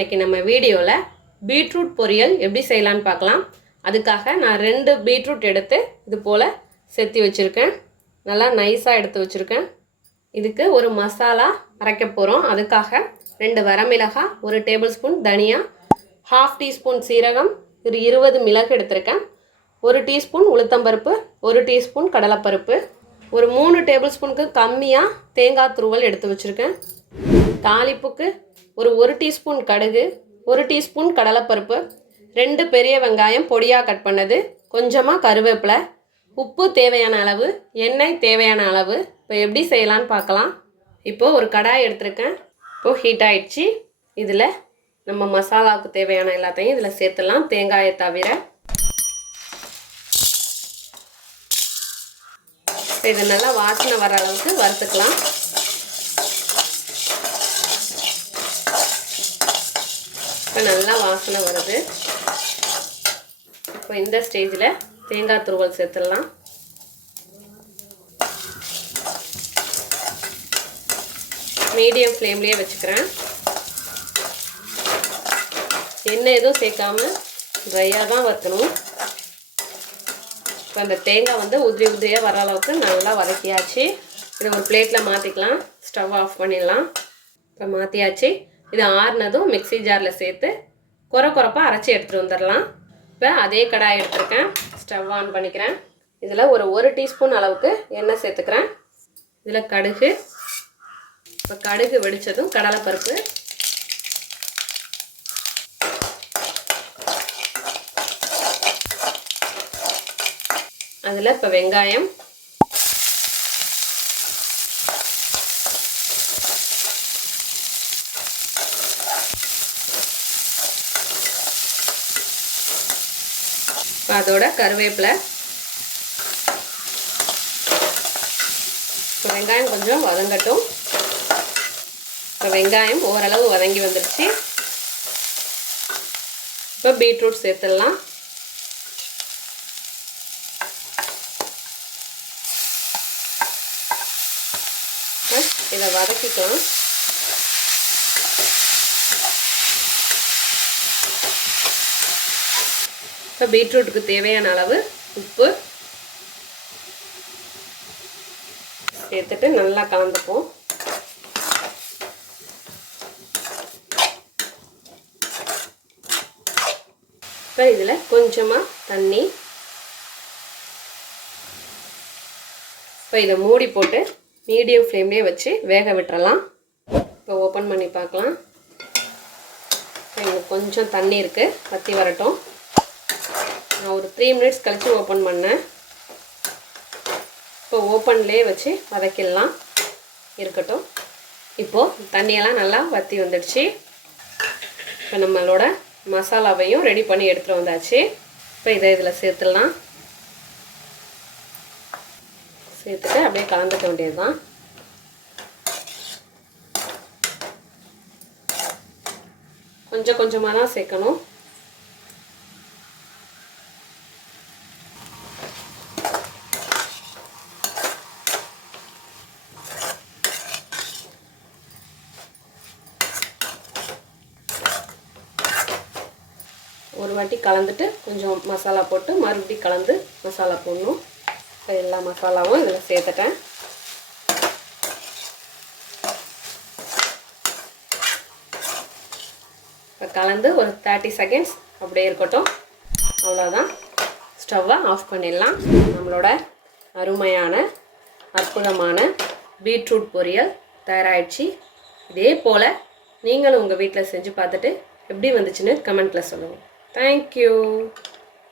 இன்னைக்கு நம்ம வீடியோவில் பீட்ரூட் பொரியல் எப்படி செய்யலான்னு பார்க்கலாம். அதுக்காக நான் 2 பீட்ரூட் எடுத்து இது போல் செத்தி வச்சுருக்கேன். நல்லா நைஸாக எடுத்து வச்சுருக்கேன். இதுக்கு ஒரு மசாலா அரைக்க போகிறோம். அதுக்காக 2 வரமிளகாய், 1 டேபிள் ஸ்பூன் தனியா, 1/2 டீஸ்பூன் சீரகம், ஒரு 20 மிளகு எடுத்திருக்கேன், 1 டீஸ்பூன் உளுத்தம்பருப்பு, 1 டீஸ்பூன் கடலைப்பருப்பு, ஒரு 3 டேபிள் ஸ்பூனுக்கு கம்மியாக தேங்காய் துருவல் எடுத்து வச்சுருக்கேன். தாளிப்புக்கு ஒரு 1 டீஸ்பூன் கடுகு, 1 டீஸ்பூன் கடலைப்பருப்பு, 2 பெரிய வெங்காயம் பொடியாக கட் பண்ணது, கொஞ்சமாக கருவேப்பிலை, உப்பு தேவையான அளவு, எண்ணெய் தேவையான அளவு. இப்போ எப்படி செய்யலான்னு பார்க்கலாம். இப்போது ஒரு கடாய் எடுத்திருக்கேன். இப்போது ஹீட் ஆகிடுச்சு. இதில் நம்ம மசாலாவுக்கு தேவையான எல்லாத்தையும் இதில் சேர்த்துடலாம், தேங்காயை தவிர. இப்போ இது நல்லா வாசனை வர அளவுக்கு வறுத்துக்கலாம். இப்போ நல்லா வாசனை வருது. இப்போ இந்த ஸ்டேஜில் தேங்காய் துருவல் சேர்த்துடலாம். மீடியம் ஃப்ளேம்லேயே வச்சுக்கிறேன். எண்ணெய் எதுவும் சேர்க்காமல் ட்ரையாக தான் வறுக்கணும். இப்போ அந்த தேங்காய் உதிரி உதிரியாக வர அளவுக்கு நல்லா வதக்கியாச்சு. இதை ஒரு பிளேட்டில் மாற்றிக்கலாம். ஸ்டவ் ஆஃப் பண்ணிடலாம். இப்போ மாற்றியாச்சு. இது ஆறுனதும் மிக்சி ஜாரில் சேர்த்து குறைப்பாக அரைச்சி எடுத்துகிட்டு வந்துடலாம். இப்போ அதே கடாய் எடுத்துருக்கேன். ஸ்டவ் ஆன் பண்ணிக்கிறேன். இதில் ஒரு 1 டீஸ்பூன் அளவுக்கு எண்ணெய் சேர்த்துக்கிறேன். இதில் கடுகு. இப்போ கடுகு வெடித்ததும் கடலைப்பருப்பு, அதில் இப்போ வெங்காயம், அதோட கருவேப்பிலை. இப்போ வெங்காயம் கொஞ்சம் வதங்கட்டும். இப்போ வெங்காயம் ஓரளவு வதங்கி வந்துடுச்சு. இப்போ பீட்ரூட் சேர்த்துடலாம். இதை வதக்கிக்கலாம். இப்போ பீட்ரூட்டுக்கு தேவையான அளவு உப்பு சேர்த்துட்டு நல்லா கலந்துப்போம். இப்போ இதில் கொஞ்சமாக தண்ணி. இப்போ இதை மூடி போட்டு மீடியம் ஃப்ளேம்லேயே வச்சு வேக விட்டுறலாம். இப்போ ஓப்பன் பண்ணி பார்க்கலாம். இப்போ இங்கே கொஞ்சம் தண்ணி இருக்குது, வற்றி வரட்டும். நான் ஒரு 3 மினிட்ஸ் கழித்து ஓப்பன் பண்ணேன். இப்போ ஓப்பன்லேயே வச்சு வதக்கிடலாம், இருக்கட்டும். இப்போது தண்ணியெல்லாம் நல்லா வற்றி வந்துடுச்சு. இப்போ நம்மளோட மசாலாவையும் ரெடி பண்ணி எடுத்துகிட்டு வந்தாச்சு. இப்போ இதை இதில் சேர்த்துடலாம். சேர்த்துட்டு அப்படியே கலந்துக்க வேண்டியது தான். கொஞ்சம் கொஞ்சமாக தான் சேர்க்கணும். ஒரு வாட்டி கலந்துட்டு கொஞ்சம் மசாலா போட்டு மறுபடியும் கலந்து மசாலா போடணும். இப்போ எல்லா மசாலாவும் இதில் சேர்த்துட்டேன். இப்போ கலந்து ஒரு 30 செகண்ட்ஸ் அப்படியே இருக்கட்டும். அவ்வளோதான். ஸ்டவ்வை ஆஃப் பண்ணிடலாம். நம்மளோட அருமையான அற்புதமான பீட்ரூட் பொரியல் தயாராகிடுச்சு. இதே போல் நீங்களும் உங்கள் வீட்டில் செஞ்சு பார்த்துட்டு எப்படி வந்துச்சுன்னு கமெண்ட்டில் சொல்லுங்கள். தேங்க்யூ.